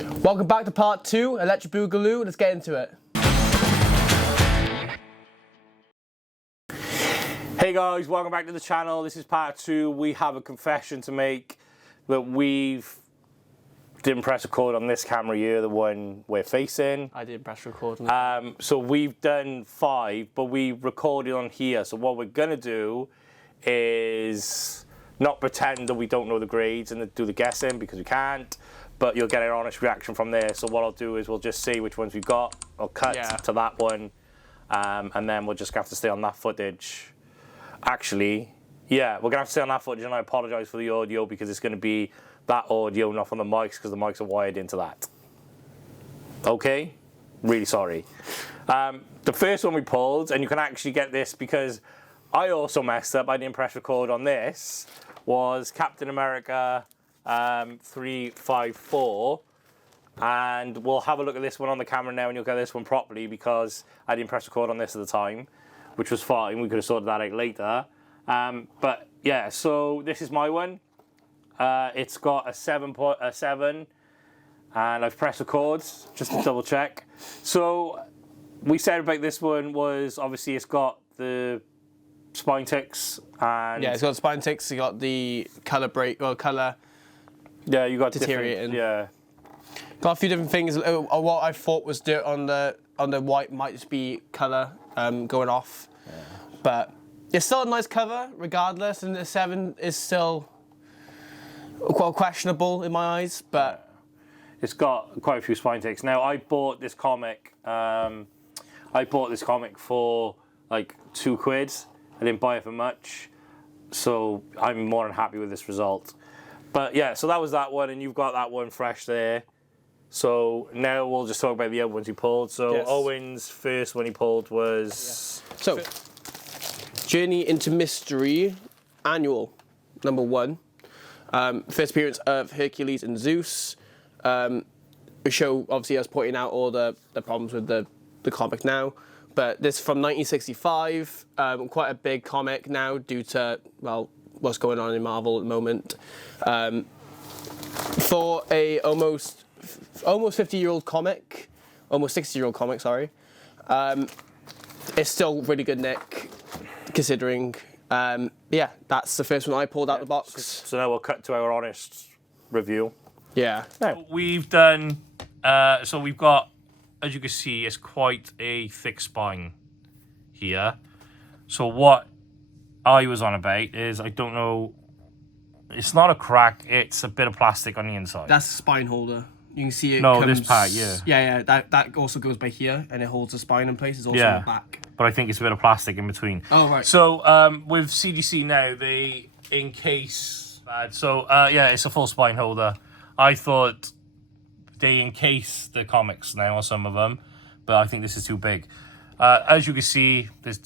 Welcome back to part 2, Electric Boogaloo. Let's get into it. Hey guys, welcome back to the channel. This is part 2. We have a confession to make that didn't press record on this camera here, the one we're facing. I didn't press record. So we've done 5, but we recorded on here. So what we're gonna do is not pretend that we don't know the grades and do the guessing, because we can't, but you'll get an honest reaction from there. So what I'll do is we'll just see which ones we've got. I'll cut to that one, and then we'll just have to stay on that footage. Actually, yeah, we're gonna have to stay on that footage, and I apologize for the audio because it's gonna be that audio, not from the mics, because the mics are wired into that. Okay? Really sorry. The first one we pulled, and you can actually get this because I also messed up, I didn't press record on this, was Captain America 354. And we'll have a look at this one on the camera now, and you'll get this one properly because I didn't press record on this at the time, which was fine. We could have sorted that out later. But yeah, so this is my one. It's got a 7, and I've pressed record just to double check. So we said about this one was obviously it's got the spine ticks, and yeah, it's got spine ticks. You got the color yeah, you got deteriorating. Yeah, got a few different things. What I thought was dirt on the white might just be color going off, but it's still a nice cover regardless. And the 7 is still quite questionable in my eyes, but it's got quite a few spine ticks. Now I bought this comic. I bought this comic for like £2. I didn't buy it for much, so I'm more than happy with this result. But yeah, so that was that one, and you've got that one fresh there. So now we'll just talk about the other ones he pulled. So yes. Owen's first one he pulled was... Yeah. So, Journey into Mystery, Annual, number 1. First appearance of Hercules and Zeus. The show, obviously, us pointing out all the problems with the comic now. But this from 1965, quite a big comic now due to, well, what's going on in Marvel at the moment. For a almost 50-year-old comic, almost 60-year-old comic, sorry, it's still really good, Nick, considering. Yeah, that's the first one I pulled out the box. So now we'll cut to our honest review. Yeah. Now, we've done, so we've got, as you can see, it's quite a thick spine here. So what I was on about is, I don't know, it's not a crack, it's a bit of plastic on the inside. That's the spine holder. You can see it this part, yeah. Yeah, that also goes by here, and it holds the spine in place. It's also on the back. But I think it's a bit of plastic in between. Oh, right. So with CGC now, they encase that. So yeah, it's a full spine holder. I thought they encase the comics now on some of them, but I think this is too big. As you can see, this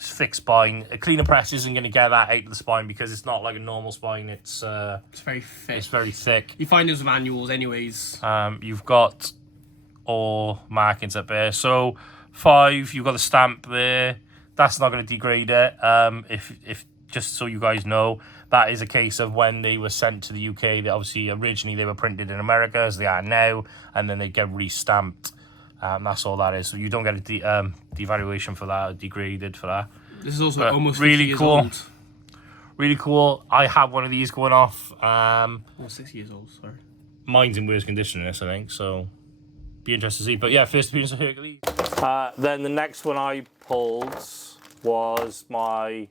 thick spine. A cleaner press isn't going to get that out of the spine because it's not like a normal spine. It's very thick. It's very thick. You find those manuals anyways. You've got all markings up there. So 5, you've got the stamp there. That's not going to degrade it. If just so you guys know, that is a case of when they were sent to the UK. They obviously originally they were printed in America, as they are now, and then they get re-stamped. That's all that is. So you don't get a devaluation for that, or degraded for that. This is also almost really 50 years cool. old. Really cool. I have one of these going off. 6 years old, sorry. Mine's in worse condition than this, I think, so be interested to see. But yeah, first appearance of Hercules. Then the next one I pulled was my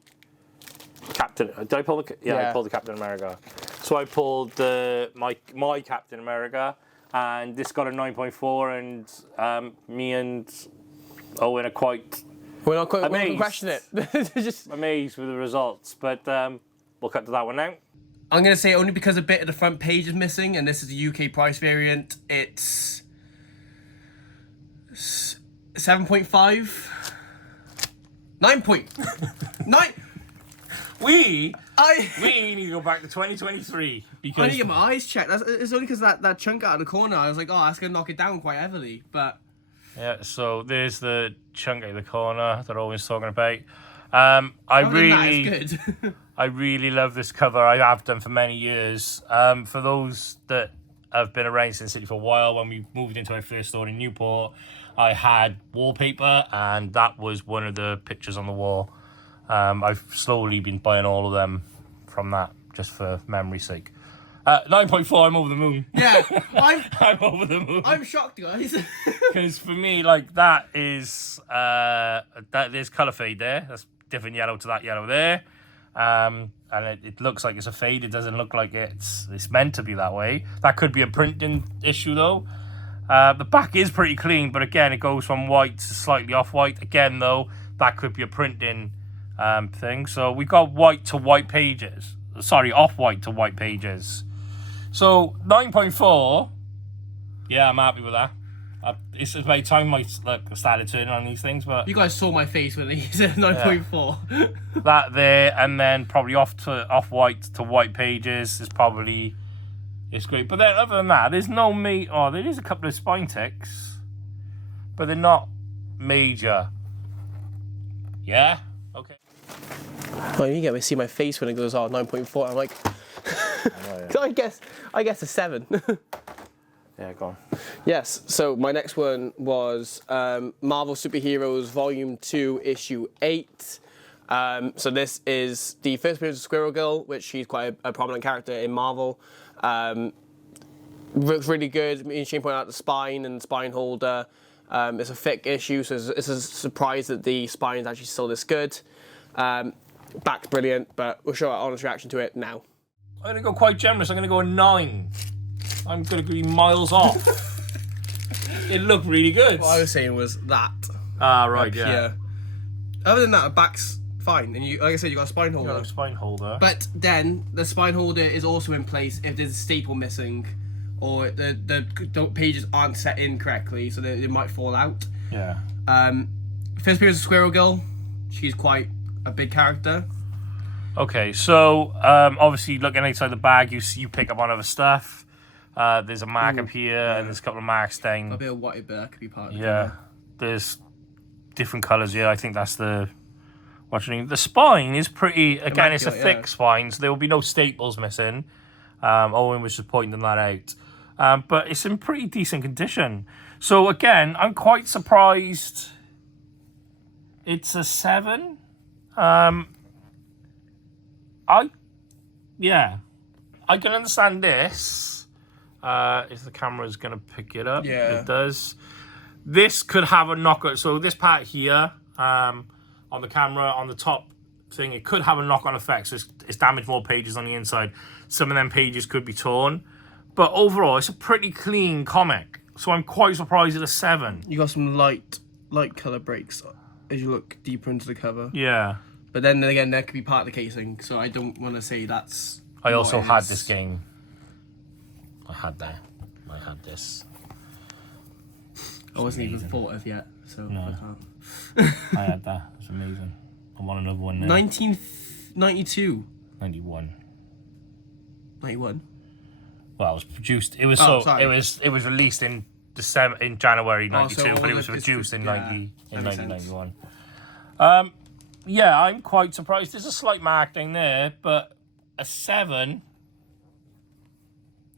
Captain. Did I pull the? Yeah, I pulled the Captain America. So I pulled my Captain America, and this got a 9.4, and me and Owen are quite. We're not quite questioning it. Just amazed with the results, but we'll cut to that one now. I'm going to say only because a bit of the front page is missing, and this is the UK price variant. It's 7.5. 9.9. We need to go back to 2023 because I need to get my eyes checked. It's only because that chunk out of the corner. I was like, oh, that's gonna knock it down quite heavily. But yeah, so there's the chunk out of the corner that Owen's talking about. I really love this cover. I have done for many years. For those that I've been around Sin City for a while. When we moved into our first store in Newport, I had wallpaper, and that was one of the pictures on the wall. I've slowly been buying all of them from that, just for memory's sake. 9.4, I'm over the moon. Yeah, I'm over the moon. I'm shocked, guys. Because for me, like, that is, there's colour fade there. That's different yellow to that yellow there. And it looks like it's a fade. It doesn't look like it's meant to be that way. That could be a printing issue, though. The back is pretty clean, but again, it goes from white to slightly off-white. Again, though, that could be a printing thing. So we got white to white pages. Sorry, off-white to white pages. So 9.4, yeah, I'm happy with that. It's about time I started turning on these things, but You guys saw my face when he said 9.4. that there, and then probably off-white to white pages is probably, it's great. But then other than that, there's no there is a couple of spine ticks, but they're not major. Yeah? Okay. Well, you get to see my face when it goes, 9.4. I'm like, I guess a 7. Yeah, go on. Yes, so my next one was Marvel Superheroes Volume 2, Issue 8. So this is the first appearance of Squirrel Girl, which she's quite a prominent character in Marvel. Looks really good. Me and Shane pointed out the spine and spine holder. It's a thick issue, so it's a surprise that the spine is actually still this good. Back's brilliant, but we'll show our honest reaction to it now. I'm going to go quite generous. I'm going to go a 9. I'm going to be miles off. It looked really good. What I was saying was that. Ah, right, yeah. Here. Other than that, a back's fine. And you, like I said, you got a spine holder. You got a spine holder. But then the spine holder is also in place if there's a staple missing, or the pages aren't set in correctly, so they might fall out. Yeah. First appearance of Squirrel Girl. She's quite a big character. Okay, so obviously looking outside the bag, you pick up on other stuff. There's a mark up here, and there's a couple of marks down. A bit of white, but that could be part of it. Yeah, there's different colours here. I think that's the... The spine is pretty... Again, it's a thick spine, so there will be no staples missing. Owen was just pointing that out. But it's in pretty decent condition. So again, I'm quite surprised it's a 7. I can understand this. If the camera's going to pick it up, yeah, it does. This could have a knock-on. So this part here, on the camera, on the top thing, it could have a knock-on effect. So it's damaged more pages on the inside. Some of them pages could be torn. But overall, it's a pretty clean comic. So I'm quite surprised at a 7. You got some light colour breaks as you look deeper into the cover. Yeah. But then again, that could be part of the casing, so I don't want to say that's... I also had this game. I had this. I wasn't even thought of yet, so no. I can't. I had that. It's amazing. I want another one now. 1992. 91. 91. Well, it was produced. It was It was released in January 92, but it was produced in 1991. Yeah, I'm quite surprised. There's a slight mark down there, but a 7.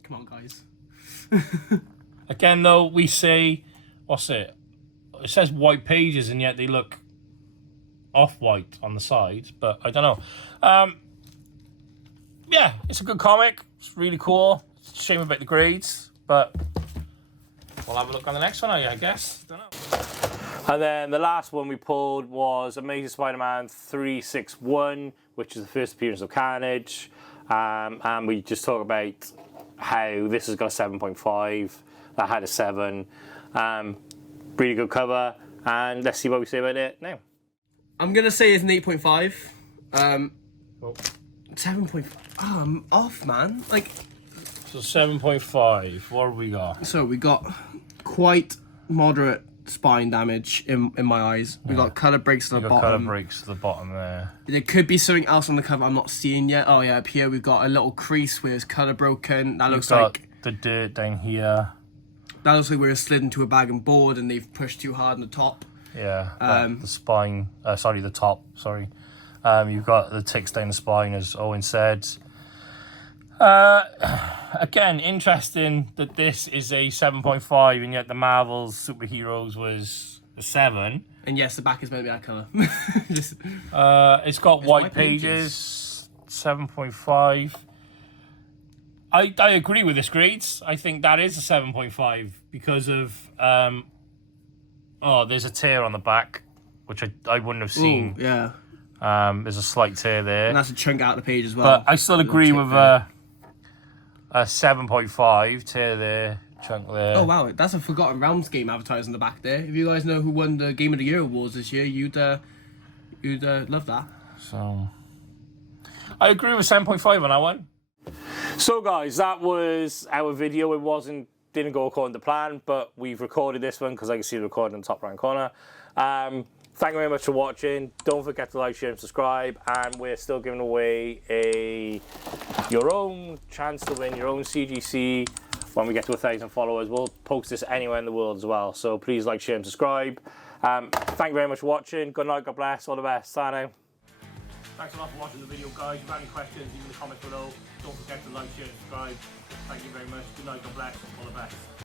Come on, guys. Again, though, we say, what's it? It says white pages, and yet they look off-white on the sides, but I don't know. Yeah, it's a good comic. It's really cool. It's a shame about the grades, but we'll have a look on the next one, I guess. Don't know. And then the last one we pulled was Amazing Spider-Man 361, which is the first appearance of Carnage. And we just talk about how this has got a 7.5, that had a 7. Really good cover. And let's see what we say about it now. I'm going to say it's an 8.5. 7.5. Oh, I'm off, man. So 7.5. What have we got? So we got quite moderate spine damage in my eyes. We got colour breaks to the bottom. Colour breaks to the bottom there. There could be something else on the cover I'm not seeing yet. Oh yeah, up here we've got a little crease where it's colour broken. That looks like the dirt down here. That looks like where it's slid into a bag and board and they've pushed too hard on the top. Yeah. The spine. The top. Sorry. You've got the ticks down the spine, as Owen said. Again, interesting that this is a 7.5 and yet the Marvel's Superheroes was a 7. And yes, the back is meant to be that colour. It's got white pages, 7.5. I agree with this grades. I think that is a 7.5 because of there's a tear on the back, which I wouldn't have seen. Ooh, yeah. There's a slight tear there. And that's a chunk out of the page as well. But I still agree with a 7.5 tear there, chunk there. Oh wow, that's a Forgotten Realms game advertised on the back there. If you guys know who won the Game of the Year awards this year, you'd love that. So I agree with 7.5 on that one. So guys, that was our video. It didn't go according to plan, but we've recorded this one because I can see the recording in the top right corner. Thank you very much for watching. Don't forget to like, share, and subscribe. And we're still giving away your own chance to win your own CGC when we get to 1,000 followers. We'll post this anywhere in the world as well. So please like, share, and subscribe. Thank you very much for watching. Good night, God bless, all the best. Sign out. Thanks a lot for watching the video, guys. If you have any questions, leave in the comments below. Don't forget to like, share, and subscribe. Thank you very much. Good night, God bless, all the best.